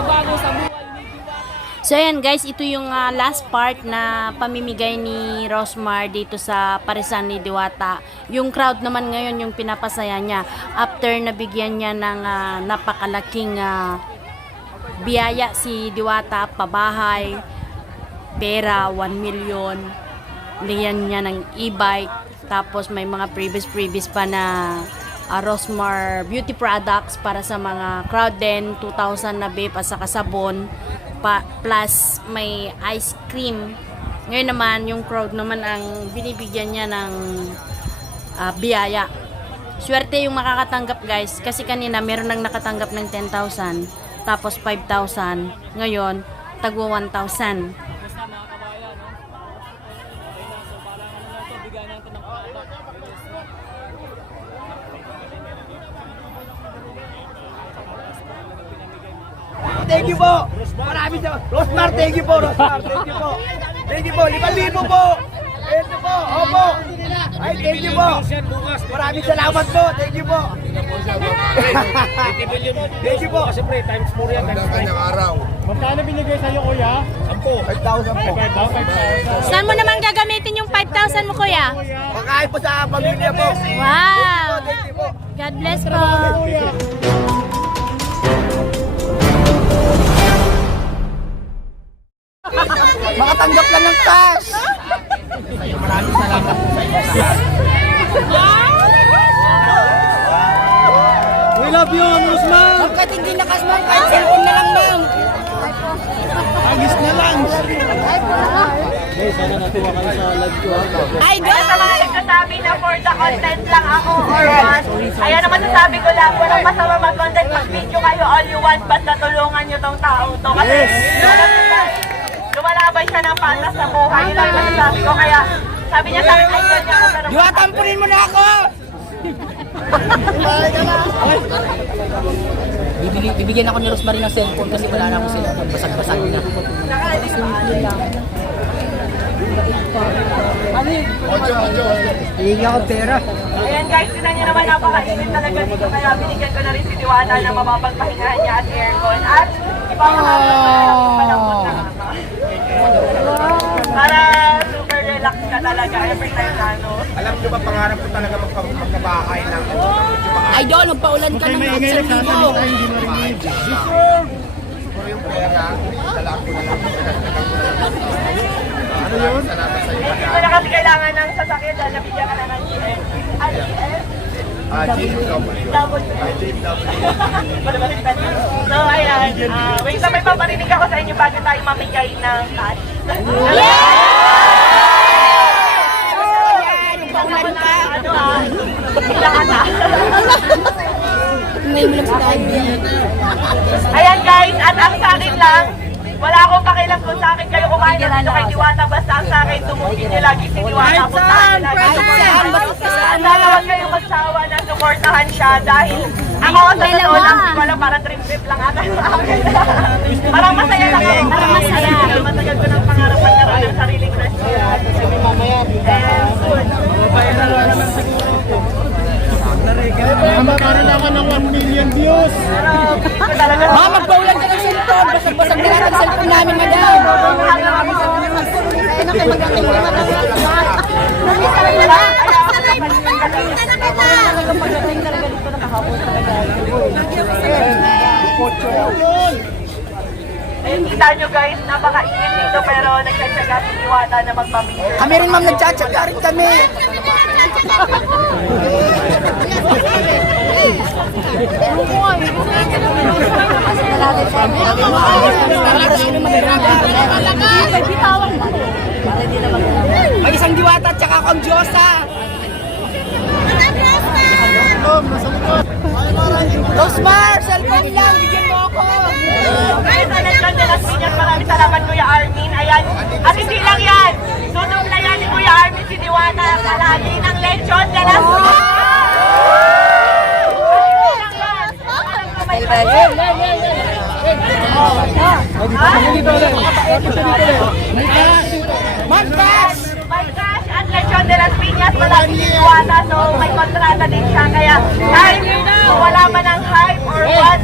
magbabago sa buhay ni Diwata. So ayan guys, ito yung last part na pamimigay ni Rosmar dito sa Parisan ni Diwata. Yung crowd naman ngayon yung pinapasaya niya after nabigyan niya ng napakalaking biyaya si Diwata, pabahay, pera, 1 million, liyan niya ng e-bike, tapos may mga previous pa na Rosmar beauty products para sa mga crowd din, 2,000 na vape at saka sabon, plus may ice cream. Ngayon naman yung crowd naman ang binibigyan niya ng biyaya. Swerte yung makakatanggap guys, kasi kanina meron nang nakatanggap ng 10,000, tapos 5,000, ngayon tagwa 1,000. Thank you po. Marami sa Rosmar, thank you po, Rosmar. Thank you po. Thank you po. 5,000 po. Thank you po. Opo. Ay, thank you po. Maraming salamat po. Thank you po. Thank you po. Kasi pre, times 4 yan, times 5. araw. Magkano binigay sa'yo kuya? 5,000 po. 5,000. Saan mo naman gagamitin yung 5,000 mo kuya? Pagkain po sa pamilya po. Wow! Thank you po. God bless po. Makatanggap lang ng cash. Maraming salamat po sa inyo. We love you, Rosmar! Kahit hindi na cash ma'am, kahit cellphone na lang ma'am. Agis na lang! Guys, sana natuwa kayo sa live ko ha. Ay, guys! Sa mga nagsasabi na for the content lang ako or what. Ayan naman sasabi ko lang, walang masama mag-content. Mag-video kayo all you want, ba't natulungan nyo tong tao to? Kasi lumalaban siya ng patas sa buhay. Yun lang masasabi ko. Kaya sabi niya sa akin, ay, kanya ako. Diwatampunin mo na ako! Bibigyan ako ni Rosemary ng cellphone kasi wala na ako cellphone. Basag-basag na. Hihingi ako pera. Ayan guys, tinan niyo naman napakainit talaga dito. Kaya binigyan ko na rin si Diwata na mapapagpahingahan niya at aircon. At ipapahalo ko na lang yung panahon na para super relax ka talaga every time na ano. Alam nyo ba, pangarap ko talaga magkabahay ng Idol, magpaulan ka ng Ingay na sasalita, hindi marinig. siguro yung pera, dala ko na lang. Ano yun? Salamat sa iyo. Hindi ko na kasi kailangan ng sasakyan dahil nabigyan ka na ng GM. At GM? So ayan, wait lang, may paparinig ako sa inyo bago tayo mamigay ng cash. Paulan ka! Ano bigla ka na. Ayan guys, at ang sa akin lang, wala akong pakialam kung sa akin kayo kumain na dito kay Diwata. Basta ang sa akin, tumugin niyo lagi si Diwata. Puntahan niyo lagi. Sana huwag kayong magsawa na supportahan siya dahil ako sa totoo lang, di ko alam, parang dream trip lang ata sa akin. Parang masaya lang ako. Parang masaya. Matagal ko ng pangarap magkaroon ng sariling restaurant. And soon. Magkaroon ako ng 1 million views! Ma'am, magpaulan ka ng cellphone. Basag-basag na lang ang cellphone namin, madam. Ayun, kita nyo guys, napakainit dito pero nagtsatsaga si Diwata na magpapicture. Kami rin ma'am, nagtsatsaga rin kami. May isang Diwata at saka akong Diyosa. Rosmar, cellphone lang, bigyan mo ako. Guys, Alexan de las Piñas, maraming salamat Kuya Armin. Ayan, at hindi lang yan. Sunod na yan ni Kuya Armin si Diwata. Palagi ng lechon de las Piñas. Magkas! May cash at lechon de las Piñas, malaki si Diwata, so may kontrata din siya. Kaya kahit wala man ang hype or what,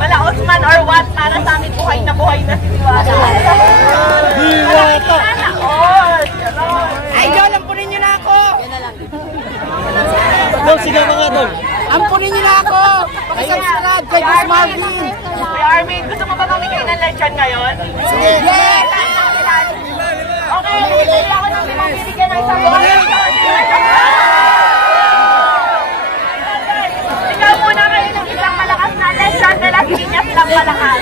malaos man or what, para sa amin buhay na si Diwata. Diwata! Sana all! Ganon. Idol, ampunin niyo na ako! Dol, sigaw ka nga, Dol. Ampunin niyo na ako! Pakisubscribe kay Boss Marvin! Kuya Armin, gusto mo ba mamigay ng lechon ngayon? Yes! Okay, bibigyan ako ng pinabibigyan ng isang buong lechon. Ikaw muna kayo ng isang malakas na lechon de las Piñas lang malakas.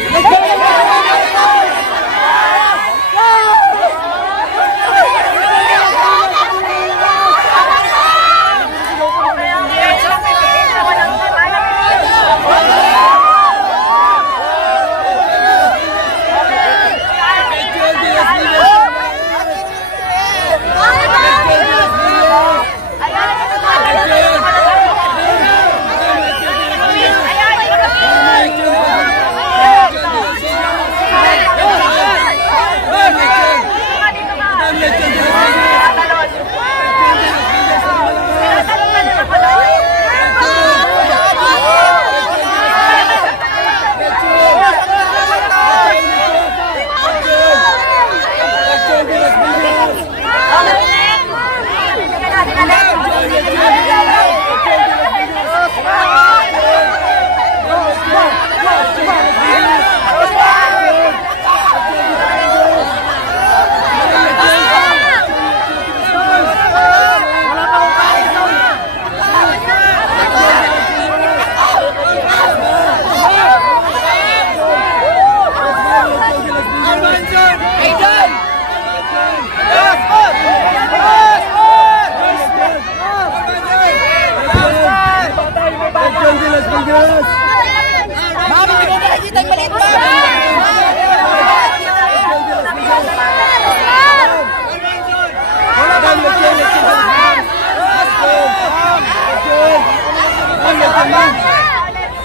Mami, hindi ko nakikita yung maliit ba?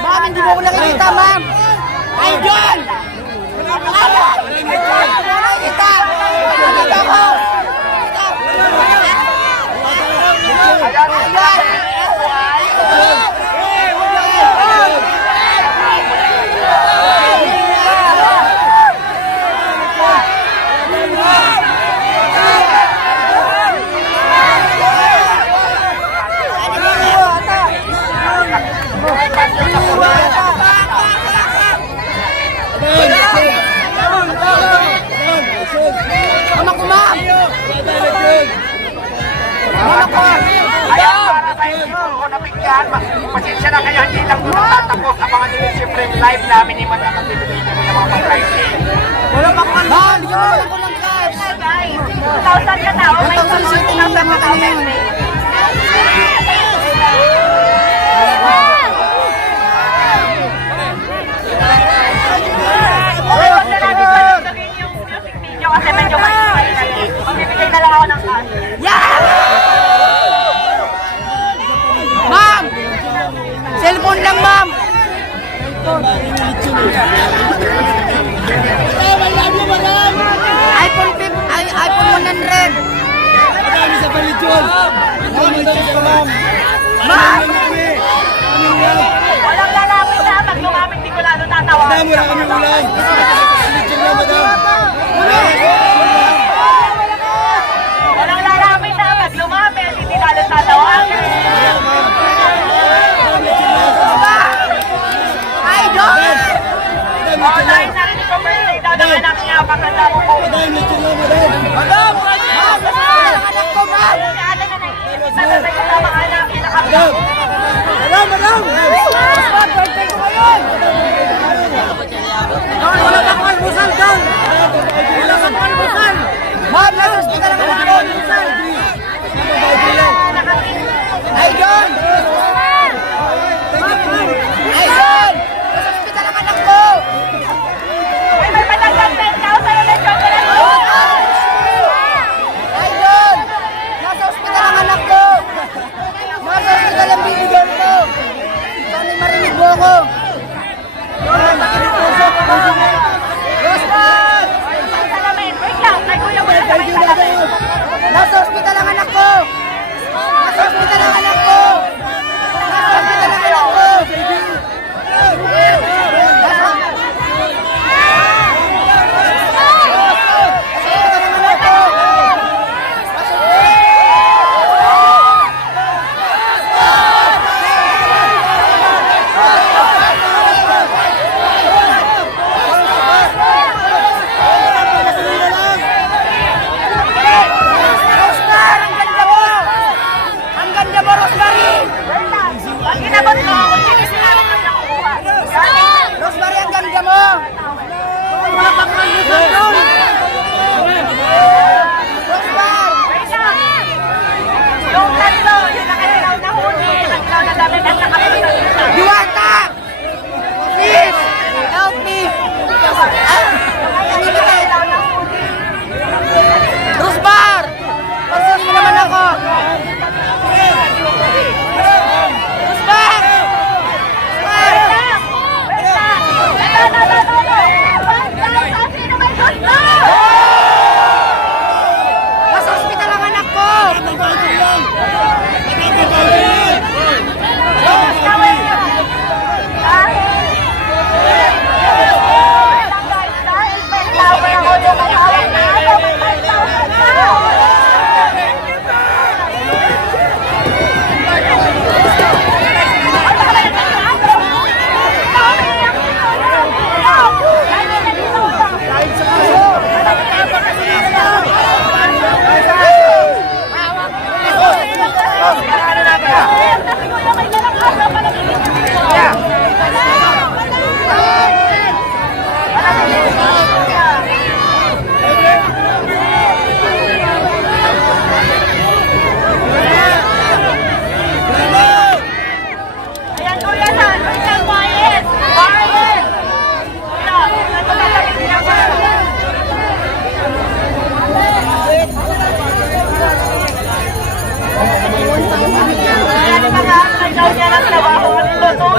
Ma'am, hindi mo ko nakikita, ma'am! Idol! Nakikita! Nakikita ko! Mama ko, ma'am! Mama ko! Ayan, para sa inyo, kung nabigyan, pasensya na kayo, hindi lang doon tatapos ang mga siyempre live namin ni Madam at bibigyan kami ng mga pang-pricing. Wala pa ko, ma'am! Bigyan mo lang ko ng cash! Guys, 2,000 ka na. Oh my God, 2,000 ka na. Okay, wag na natin palagdagin yung music video kasi medyo mahirap na yun. Magbibigay na lang ako ng cash. Ma'am! Cellphone lang, ma'am! iPhone 100! Madami sa palijol. Madami sa ma'am. Ma'am! Walang lalapit na. Pag lumapit, di ko lalo tatawa. Madam, wala kami ulam. Palijol na, madam. Walang lalapit na. Pag lumapit, hindi lalo tatawa. Idol! Oh, dahil narinig ko birthday daw ng anak niya. Pakanda mo po. Madam, lechon na, madam. Madam! Ma'am! Anak ko, ma'am! Si Alan na naiinit na sa kasama anak. Madam! Madam! Madam! Boss, birthday ko ngayon! Don, wala pa akong almusal, Don! Wala pa akong almusal! Ma'am, nasa hospital naman ako! Almusal! Idol! Idol! Nasa hospital ang anak ko! Ay, may patagdag 10,000 na lechon ka lang. Idol! Nasa hospital ang anak ko! Nasa hospital ang bibigyan ko! Sana marinig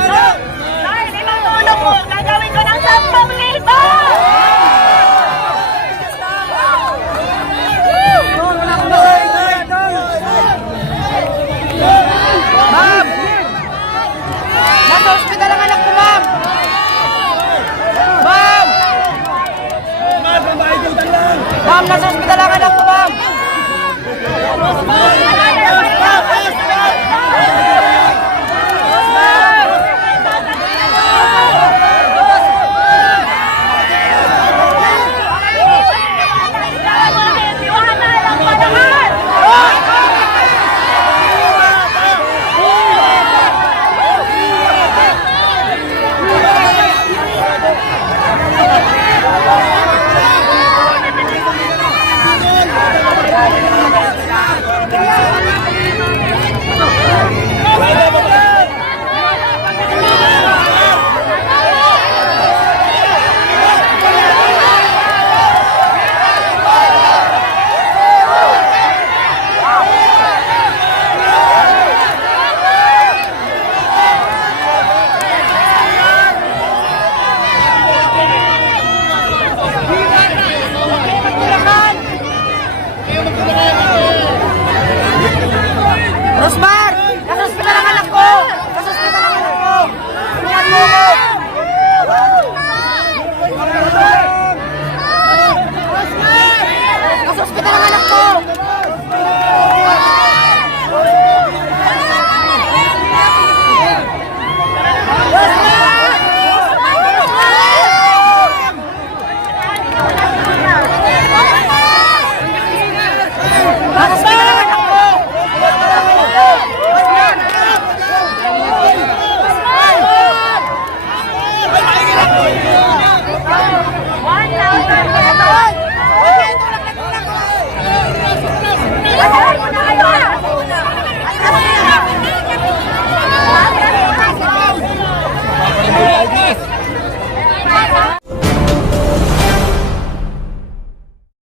Diwata!